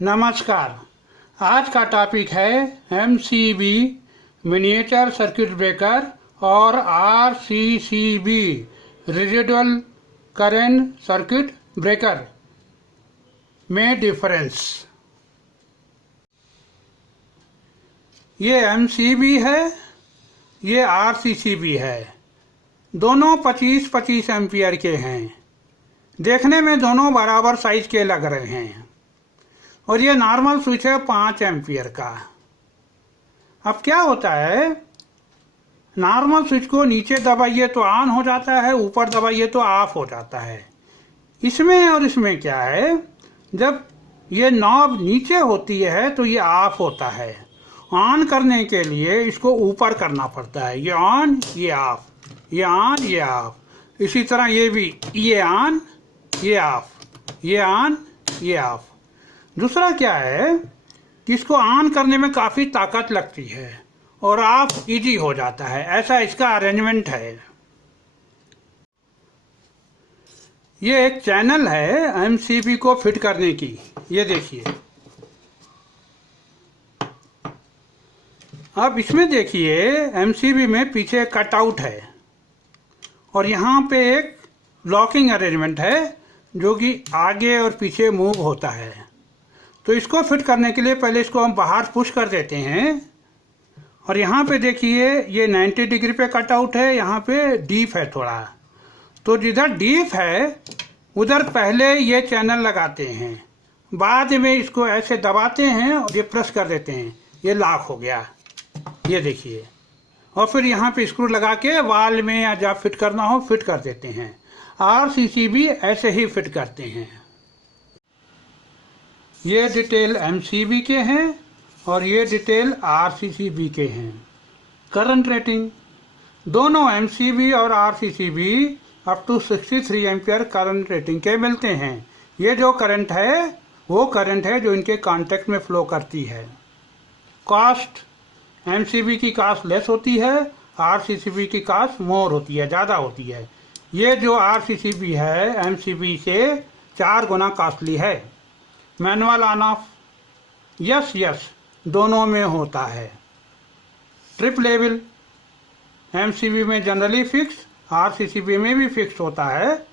नमस्कार। आज का टॉपिक है एमसीबी मिनिएचर सर्किट ब्रेकर और RCCB residual current circuit breaker में डिफरेंस। ये एमसीबी है, ये आरसीसीबी है। दोनों 25-25 एम्पियर के हैं। देखने में दोनों बराबर साइज के लग रहे हैं और ये नॉर्मल स्विच है 5 एम्पियर का। अब क्या होता है, नॉर्मल स्विच को नीचे दबाइए तो ऑन हो जाता है, ऊपर दबाइए तो ऑफ हो जाता है। इसमें और इसमें क्या है, जब ये नॉब नीचे होती है तो ये ऑफ होता है। ऑन करने के लिए इसको ऊपर करना पड़ता है। ये ऑन, ये ऑफ, ये ऑन, ये ऑफ। इसी तरह ये भी, ये ऑन, ये ऑफ, ये ऑन, ये ऑफ। दूसरा क्या है कि इसको ऑन करने में काफ़ी ताकत लगती है और ऑफ इजी हो जाता है। ऐसा इसका अरेंजमेंट है। ये एक चैनल है एमसीबी को फिट करने की। ये देखिए, अब इसमें देखिए एमसीबी में पीछे कटआउट है और यहाँ पे एक लॉकिंग अरेंजमेंट है जो कि आगे और पीछे मूव होता है। तो इसको फिट करने के लिए पहले इसको हम बाहर पुश कर देते हैं और यहाँ पे देखिए ये 90 डिग्री पे कटआउट है, यहाँ पे डीप है थोड़ा। तो जिधर डीप है उधर पहले ये चैनल लगाते हैं, बाद में इसको ऐसे दबाते हैं और ये प्रेस कर देते हैं, ये लॉक हो गया। ये देखिए, और फिर यहाँ पे स्क्रू लगा के वाल में या जहाँ फिट करना हो फिट कर देते हैं। आरसीसीबी ऐसे ही फिट करते हैं। ये डिटेल एमसीबी के हैं और ये डिटेल आरसीसीबी के हैं। करंट रेटिंग दोनों एमसीबी और RCCB up to 63 ampere current rating के मिलते हैं। ये जो करंट है वो करंट है जो इनके कांटेक्ट में फ्लो करती है। कॉस्ट एमसीबी की कॉस्ट लेस होती है, आरसीसीबी की कॉस्ट मोर होती है, ज़्यादा होती है। ये जो आरसीसीबी है एमसीबी से 4 गुना कॉस्टली है। मैनुअल ऑन ऑफ यस दोनों में होता है। ट्रिप लेवल एमसीबी में जनरली फिक्स, आरसीसीबी में भी फिक्स होता है,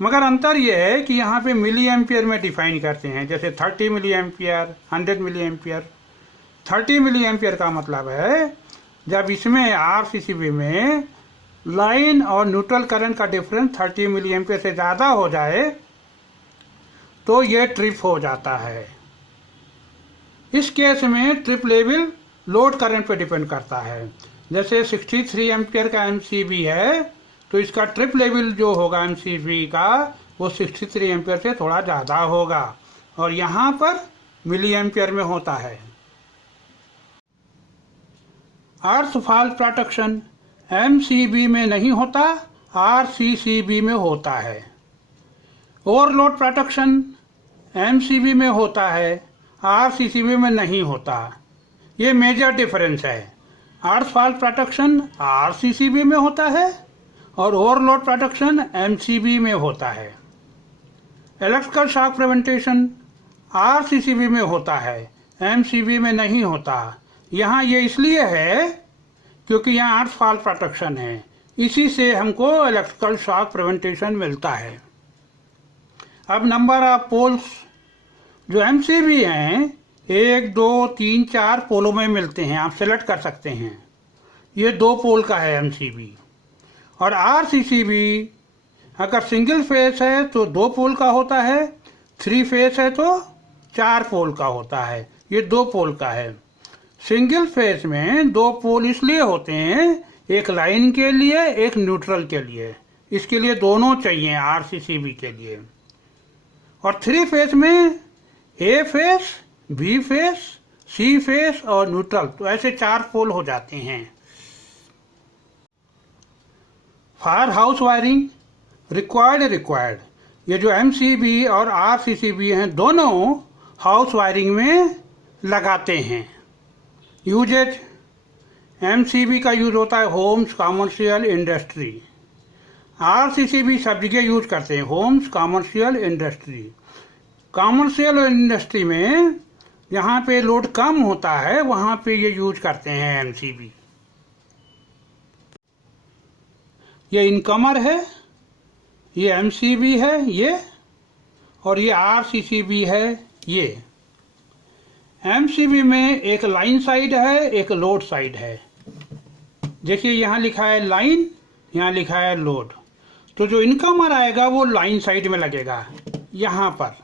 मगर अंतर यह है कि यहाँ पे मिली एम्पियर में डिफाइन करते हैं। जैसे 30 milli ampere, 100 milli ampere. 30 milli ampere का मतलब है जब इसमें आरसीसीबी में लाइन और न्यूट्रल करंट का डिफरेंस 30 मिली एम्पियर से ज़्यादा हो जाए तो ये ट्रिप हो जाता है। इस केस में ट्रिप लेवल लोड करंट पे डिपेंड करता है। जैसे 63 एम्पियर का एमसीबी है तो इसका ट्रिप लेवल जो होगा एमसीबी का वो 63 एम्पियर से थोड़ा ज़्यादा होगा और यहाँ पर मिली एम्पियर में होता है। अर्थ फॉल्ट प्रोटेक्शन एमसीबी में नहीं होता, आरसीसीबी में होता है। ओवरलोड प्रोटेक्शन एमसीबी में होता है, आरसीसीबी में नहीं होता। ये मेजर डिफरेंस है। अर्थ फॉल्ट प्रोटेक्शन आरसीसीबी में होता है और ओवरलोड प्रोटेक्शन एमसीबी में होता है। इलेक्ट्रिकल शॉक प्रिवेंटेशन आरसीसीबी में होता है, एमसीबी में नहीं होता। यहाँ ये इसलिए है क्योंकि यहाँ अर्थ फॉल्ट प्रोटेक्शन है, इसी से हमको इलेक्ट्रिकल शॉक प्रिवेंटेशन मिलता है। अब नंबर ऑफ पोल्स जो एमसीबी हैं 1, 2, 3, 4 पोलों में मिलते हैं, आप सेलेक्ट कर सकते हैं। ये 2 पोल का है एमसीबी। और आरसीसीबी अगर सिंगल फेस है तो 2 पोल का होता है, 3 फेस है तो 4 पोल का होता है। ये 2 पोल का है। सिंगल फेस में 2 पोल इसलिए होते हैं, एक लाइन के लिए एक न्यूट्रल के लिए। इसके लिए दोनों चाहिए आरसीसीबी के लिए। और 3 फेस में ए फेस, बी फेस, सी फेस और न्यूट्रल, तो ऐसे 4 पोल हो जाते हैं। फॉर हाउस वायरिंग रिक्वायर्ड ये जो एमसीबी और आरसीसीबी हैं दोनों हाउस वायरिंग में लगाते हैं। यूजेज एमसीबी का यूज होता है होम्स, कॉमर्शियल, इंडस्ट्री। आरसीसीबी सब जगह यूज करते हैं, homes, commercial, industry. Commercial industry में जहाँ पे लोड कम होता है वहाँ पे ये यूज करते हैं एमसीबी। ये इनकमर है, ये एमसीबी है ये, और ये आरसीसीबी है ये। एमसीबी में एक लाइन साइड है, एक लोड साइड है। देखिए यहाँ लिखा है लाइन, यहाँ लिखा है लोड। तो जो इनकमर आएगा वो लाइन साइड में लगेगा यहाँ पर,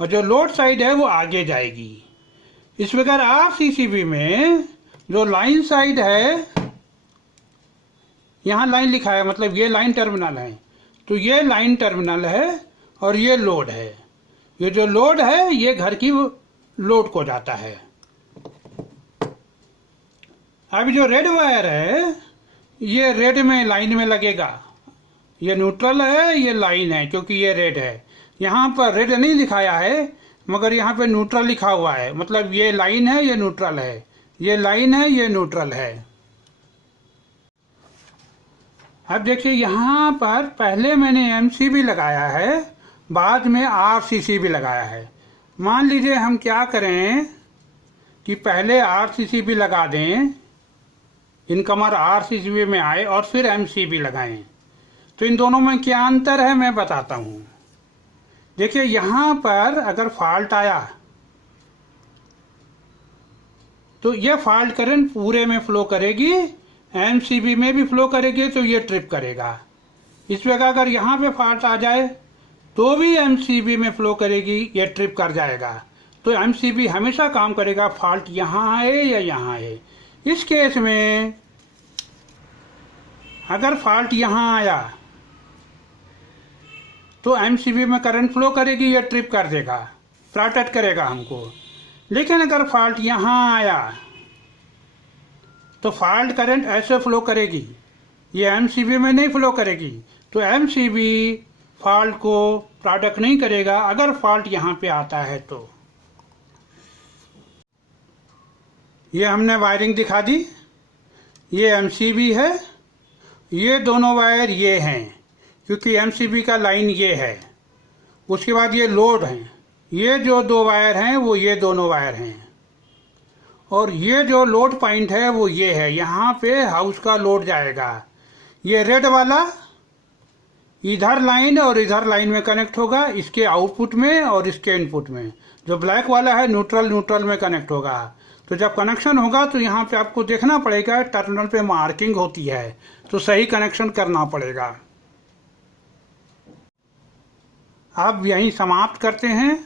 और जो लोड साइड है वो आगे जाएगी। इस प्रकार आरसीसीबी में जो लाइन साइड है, यहाँ लाइन लिखा है मतलब ये लाइन टर्मिनल है, तो ये लाइन टर्मिनल है और ये लोड है। ये जो लोड है ये घर की लोड को जाता है। अब जो रेड वायर है ये रेड में लाइन में लगेगा। ये न्यूट्रल है, ये लाइन है, क्योंकि ये रेड है। यहाँ पर रेड नहीं दिखाया है मगर यहाँ पे न्यूट्रल लिखा हुआ है, मतलब ये लाइन है, ये न्यूट्रल है, ये लाइन है, ये न्यूट्रल है। अब देखिए यहाँ पर पहले मैंने एमसीबी लगाया है, बाद में आरसीसीबी लगाया है। मान लीजिए हम क्या करें कि पहले आरसीसीबी लगा दें, इनकमर आरसीसीबी में आए और फिर एमसीबी लगाएं। तो इन दोनों में क्या अंतर है मैं बताता हूँ। देखिए यहाँ पर अगर फॉल्ट आया तो ये फॉल्ट करंट पूरे में फ्लो करेगी, एमसीबी में भी फ्लो करेगी, तो ये ट्रिप करेगा। इस प्रकार अगर यहाँ पे फॉल्ट आ जाए तो भी एमसीबी में फ्लो करेगी, ये ट्रिप कर जाएगा। तो एमसीबी हमेशा काम करेगा, फॉल्ट यहाँ आए या यहाँ आए। इस केस में अगर फॉल्ट यहाँ आया तो एमसीबी में करंट फ्लो करेगी, ये ट्रिप कर देगा, प्रोटेक्ट करेगा हमको। लेकिन अगर फॉल्ट यहाँ आया तो फॉल्ट करंट ऐसे फ्लो करेगी, ये एमसीबी में नहीं फ्लो करेगी। तो एमसीबी फॉल्ट को प्रोटेक्ट नहीं करेगा अगर फॉल्ट यहाँ पे आता है तो। ये हमने वायरिंग दिखा दी। ये एमसीबी है, ये दोनों वायर ये हैं क्योंकि एमसीबी का लाइन ये है। उसके बाद ये लोड हैं, ये जो दो वायर हैं वो ये दोनों वायर हैं, और ये जो लोड पॉइंट है वो ये है। यहाँ पे हाउस का लोड जाएगा। ये रेड वाला इधर लाइन और इधर लाइन में कनेक्ट होगा, इसके आउटपुट में और इसके इनपुट में। जो ब्लैक वाला है न्यूट्रल में कनेक्ट होगा। तो जब कनेक्शन होगा तो यहाँ पे आपको देखना पड़ेगा, टर्मिनल पे मार्किंग होती है तो सही कनेक्शन करना पड़ेगा। अब यहीं समाप्त करते हैं।